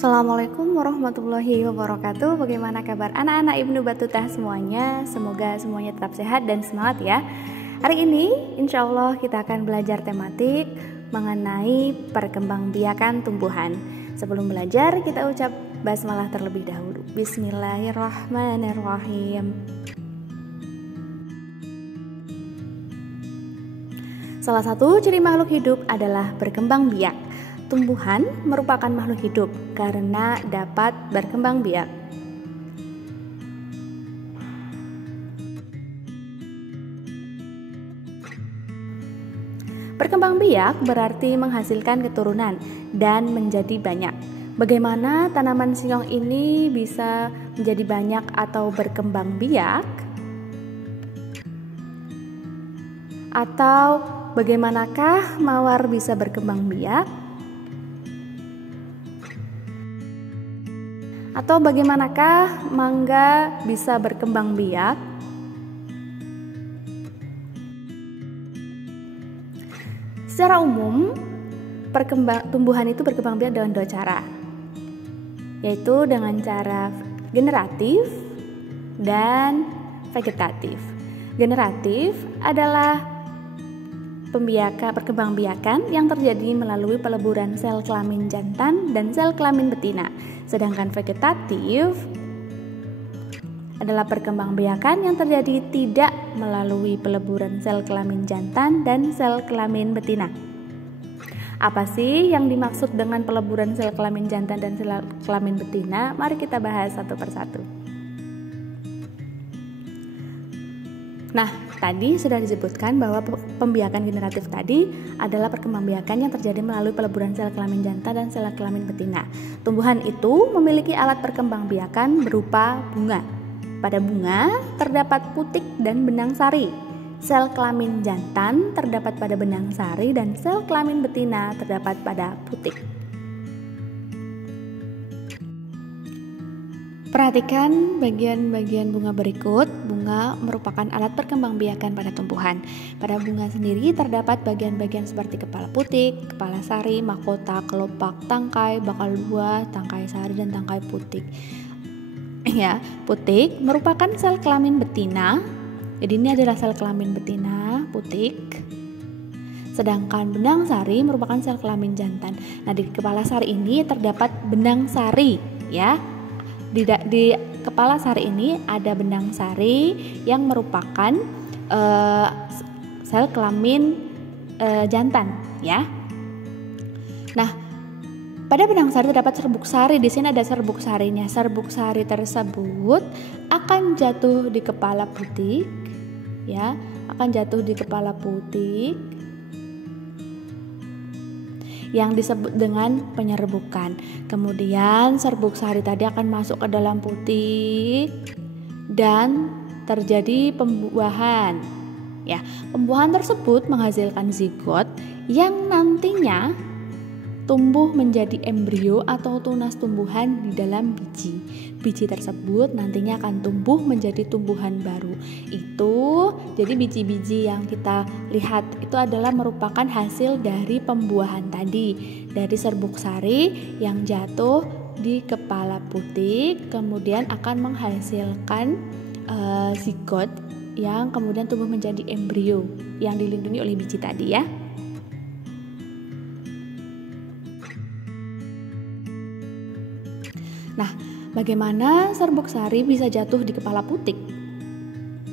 Assalamualaikum warahmatullahi wabarakatuh. Bagaimana kabar anak-anak Ibnu Battuta semuanya? Semoga semuanya tetap sehat dan semangat ya. Hari ini insya Allah kita akan belajar tematik mengenai perkembangbiakan tumbuhan. Sebelum belajar kita ucap basmalah terlebih dahulu. Bismillahirrahmanirrahim. Salah satu ciri makhluk hidup adalah berkembang biak. Tumbuhan merupakan makhluk hidup karena dapat berkembang biak. Berkembang biak berarti menghasilkan keturunan dan menjadi banyak. Bagaimana tanaman singkong ini bisa menjadi banyak atau berkembang biak? Atau bagaimanakah mawar bisa berkembang biak? Atau bagaimanakah mangga bisa berkembang biak? Secara umum, tumbuhan itu berkembang biak dengan dua cara, yaitu dengan cara generatif dan vegetatif. Generatif adalah perkembangbiakan yang terjadi melalui peleburan sel kelamin jantan dan sel kelamin betina. Sedangkan vegetatif adalah perkembangbiakan yang terjadi tidak melalui peleburan sel kelamin jantan dan sel kelamin betina. Apa sih yang dimaksud dengan peleburan sel kelamin jantan dan sel kelamin betina? Mari kita bahas satu persatu. Nah, tadi sudah disebutkan bahwa pembiakan generatif tadi adalah perkembangbiakan yang terjadi melalui peleburan sel kelamin jantan dan sel kelamin betina. Tumbuhan itu memiliki alat perkembangbiakan berupa bunga. Pada bunga terdapat putik dan benang sari. Sel kelamin jantan terdapat pada benang sari dan sel kelamin betina terdapat pada putik. Perhatikan bagian-bagian bunga berikut. Bunga merupakan alat perkembangbiakan pada tumbuhan. Pada bunga sendiri terdapat bagian-bagian seperti kepala putik, kepala sari, mahkota, kelopak, tangkai, bakal buah, tangkai sari, dan tangkai putik. Ya, putik merupakan sel kelamin betina. Jadi ini adalah sel kelamin betina, putik. Sedangkan benang sari merupakan sel kelamin jantan. Nah, di kepala sari ini terdapat benang sari, ya. Di kepala sari ini ada benang sari yang merupakan sel kelamin jantan, ya. Nah, pada benang sari terdapat serbuk sari. Di sini ada serbuk sarinya. Serbuk sari tersebut akan jatuh di kepala putik, ya, akan jatuh di kepala putik yang disebut dengan penyerbukan. Kemudian serbuk sari tadi akan masuk ke dalam putik dan terjadi pembuahan. Ya, pembuahan tersebut menghasilkan zigot yang nantinya tumbuh menjadi embrio atau tunas tumbuhan di dalam biji. Biji tersebut nantinya akan tumbuh menjadi tumbuhan baru. Jadi biji-biji yang kita lihat itu adalah merupakan hasil dari pembuahan tadi, dari serbuk sari yang jatuh di kepala putik, kemudian akan menghasilkan zigot yang kemudian tumbuh menjadi embrio yang dilindungi oleh biji tadi, ya. Nah, bagaimana serbuk sari bisa jatuh di kepala putik?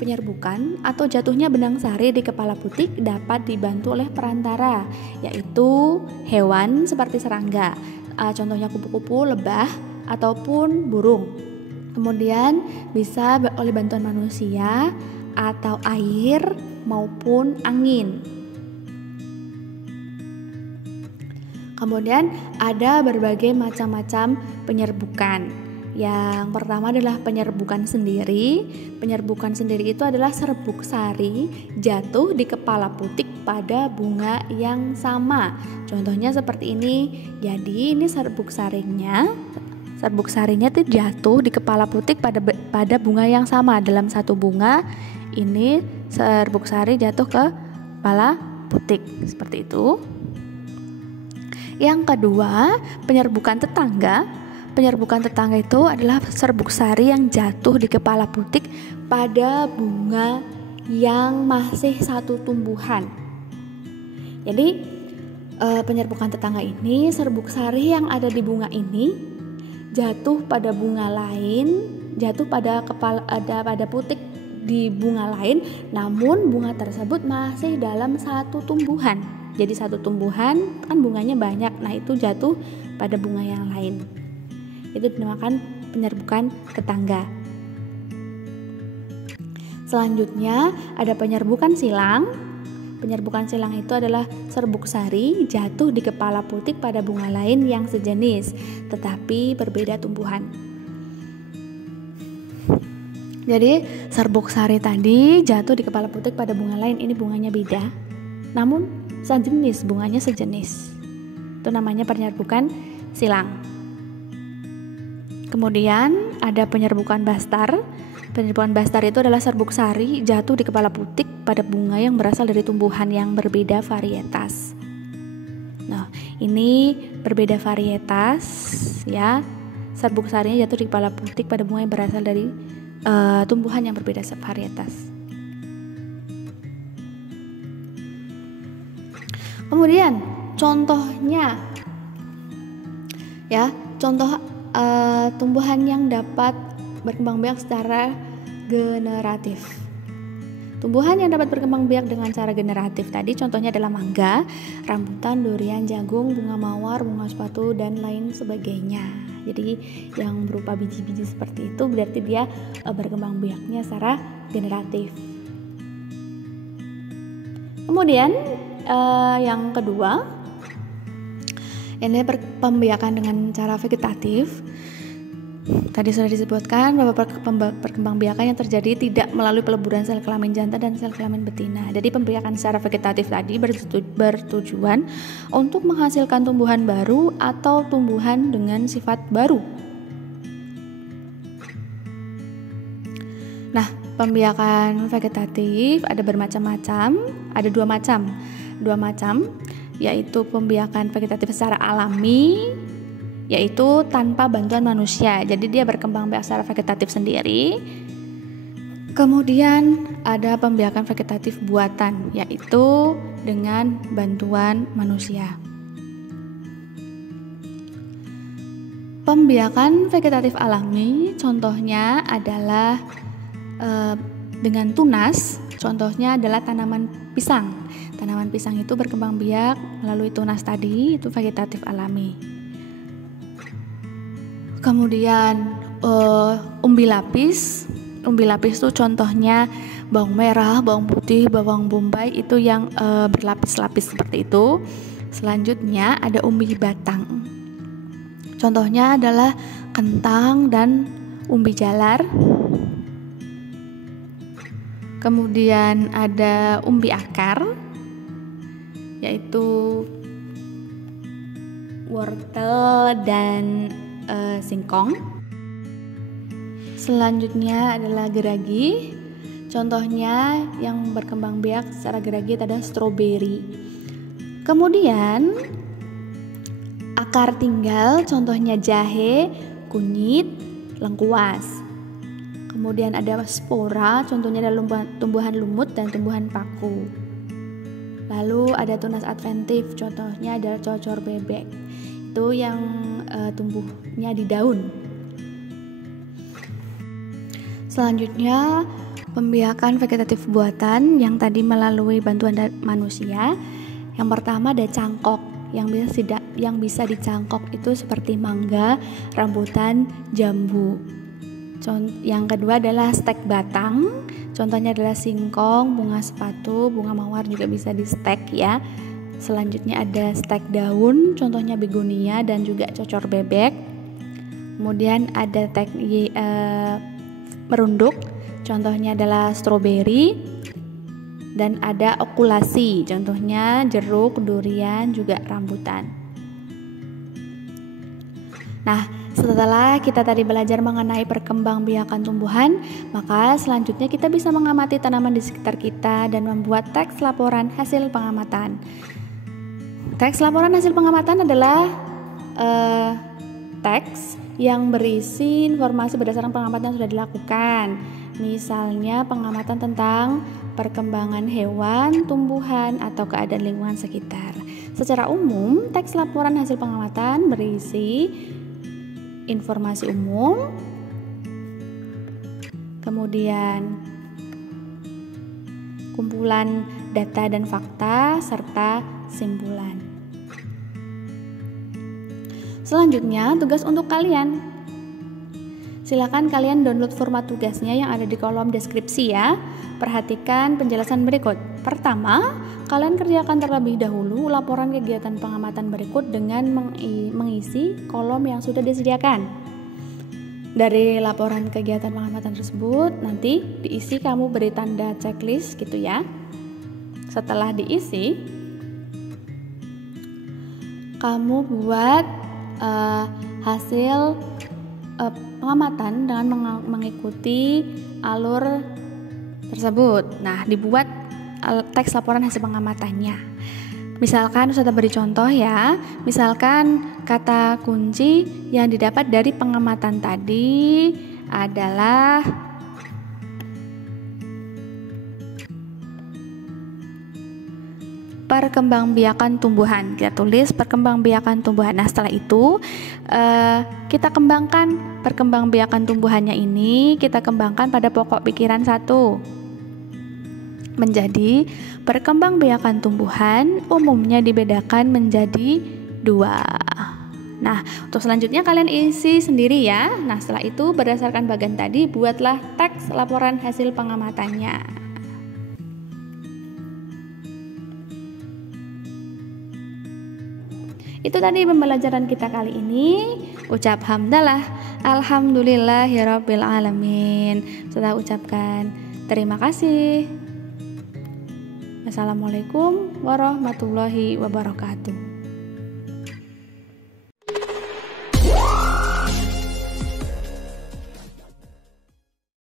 Penyerbukan atau jatuhnya benang sari di kepala putik dapat dibantu oleh perantara, yaitu hewan seperti serangga, contohnya kupu-kupu, lebah, ataupun burung. Kemudian bisa oleh bantuan manusia atau air maupun angin. Kemudian ada berbagai macam-macam penyerbukan. Yang pertama adalah penyerbukan sendiri. Penyerbukan sendiri itu adalah serbuk sari jatuh di kepala putik pada bunga yang sama. Contohnya seperti ini. Jadi ini serbuk sarinya itu jatuh di kepala putik pada bunga yang sama. Dalam satu bunga ini serbuk sari jatuh ke kepala putik seperti itu. Yang kedua, penyerbukan tetangga. penyerbukan tetangga itu adalah serbuk sari yang jatuh di kepala putik pada bunga yang masih satu tumbuhan. Jadi penyerbukan tetangga ini, serbuk sari yang ada di bunga ini jatuh pada bunga lain, jatuh pada putik di bunga lain, namun bunga tersebut masih dalam satu tumbuhan. Jadi satu tumbuhan kan bunganya banyak, nah itu jatuh pada bunga yang lain. Itu dinamakan penyerbukan tetangga. Selanjutnya ada penyerbukan silang. Penyerbukan silang itu adalah serbuk sari jatuh di kepala putik pada bunga lain yang sejenis, tetapi berbeda tumbuhan. Jadi serbuk sari tadi jatuh di kepala putik pada bunga lain, ini bunganya beda, namun sejenis, bunganya sejenis. Itu namanya penyerbukan silang. Kemudian ada penyerbukan bastar. Penyerbukan bastar itu adalah serbuk sari jatuh di kepala putik pada bunga yang berasal dari tumbuhan yang berbeda varietas. Nah, ini berbeda varietas ya. Serbuk sarinya jatuh di kepala putik pada bunga yang berasal dari tumbuhan yang berbeda varietas. Kemudian contohnya ya, contoh tumbuhan yang dapat berkembang biak secara generatif. Tumbuhan yang dapat berkembang biak dengan cara generatif tadi contohnya adalah mangga, rambutan, durian, jagung, bunga mawar, bunga sepatu, dan lain sebagainya. Jadi yang berupa biji-biji seperti itu berarti dia berkembang biaknya secara generatif. Kemudian yang kedua, ini pembiakan dengan cara vegetatif. Tadi sudah disebutkan bahwa perkembangbiakan yang terjadi tidak melalui peleburan sel kelamin jantan dan sel kelamin betina. Jadi pembiakan secara vegetatif tadi bertujuan untuk menghasilkan tumbuhan baru atau tumbuhan dengan sifat baru. Nah, pembiakan vegetatif ada bermacam-macam, ada dua macam, yaitu pembiakan vegetatif secara alami, yaitu tanpa bantuan manusia. Jadi dia berkembang biak secara vegetatif sendiri. Kemudian ada pembiakan vegetatif buatan, yaitu dengan bantuan manusia. Pembiakan vegetatif alami contohnya adalah dengan tunas. Contohnya adalah tanaman pisang. Tanaman pisang itu berkembang biak melalui tunas tadi, itu vegetatif alami. Kemudian umbi lapis itu contohnya bawang merah, bawang putih, bawang bombay, itu yang berlapis-lapis seperti itu. Selanjutnya ada umbi batang. Contohnya adalah kentang dan umbi jalar. Kemudian ada umbi akar, yaitu wortel dan singkong. Selanjutnya adalah geragi. Contohnya yang berkembang biak secara geragi adalah stroberi. Kemudian akar tinggal, contohnya jahe, kunyit, lengkuas. Kemudian ada spora, contohnya adalah tumbuhan lumut dan tumbuhan paku. Lalu ada tunas adventif, contohnya adalah cocor bebek. Itu yang tumbuhnya di daun. Selanjutnya pembiakan vegetatif buatan yang tadi melalui bantuan manusia. Yang pertama ada cangkok, yang bisa dicangkok itu seperti mangga, rambutan, jambu. Yang kedua adalah stek batang, contohnya adalah singkong, bunga sepatu, bunga mawar juga bisa di stek ya. Selanjutnya ada stek daun, contohnya begonia dan juga cocor bebek. Kemudian ada teknik merunduk, contohnya adalah stroberi. Dan ada okulasi, contohnya jeruk, durian, juga rambutan. Nah, setelah kita tadi belajar mengenai perkembangbiakan tumbuhan, maka selanjutnya kita bisa mengamati tanaman di sekitar kita dan membuat teks laporan hasil pengamatan. Teks laporan hasil pengamatan adalah teks yang berisi informasi berdasarkan pengamatan yang sudah dilakukan. Misalnya pengamatan tentang perkembangan hewan, tumbuhan, atau keadaan lingkungan sekitar. Secara umum, teks laporan hasil pengamatan berisi informasi umum, kemudian kumpulan data dan fakta, serta simpulan. Selanjutnya, tugas untuk kalian. Silakan kalian download format tugasnya yang ada di kolom deskripsi ya. Perhatikan penjelasan berikut. Pertama, kalian kerjakan terlebih dahulu laporan kegiatan pengamatan berikut dengan mengisi kolom yang sudah disediakan. Dari laporan kegiatan pengamatan tersebut, nanti diisi kamu beri tanda checklist gitu ya. Setelah diisi, kamu buat hasil pengamatan dengan mengikuti alur tersebut. Nah, dibuat teks laporan hasil pengamatannya. Misalkan Ustazah beri contoh ya. Misalkan kata kunci yang didapat dari pengamatan tadi adalah perkembangbiakan tumbuhan. Kita tulis perkembangbiakan tumbuhan. Nah, setelah itu kita kembangkan perkembangbiakan tumbuhannya ini, kita kembangkan pada pokok pikiran 1 menjadi perkembangbiakan tumbuhan umumnya dibedakan menjadi 2. Nah, untuk selanjutnya kalian isi sendiri ya. Nah, setelah itu berdasarkan bagian tadi buatlah teks laporan hasil pengamatannya. Itu tadi pembelajaran kita kali ini. Ucap hamdalah, alhamdulillahirabbil alamin. Setelah ucapkan terima kasih. Assalamualaikum warahmatullahi wabarakatuh.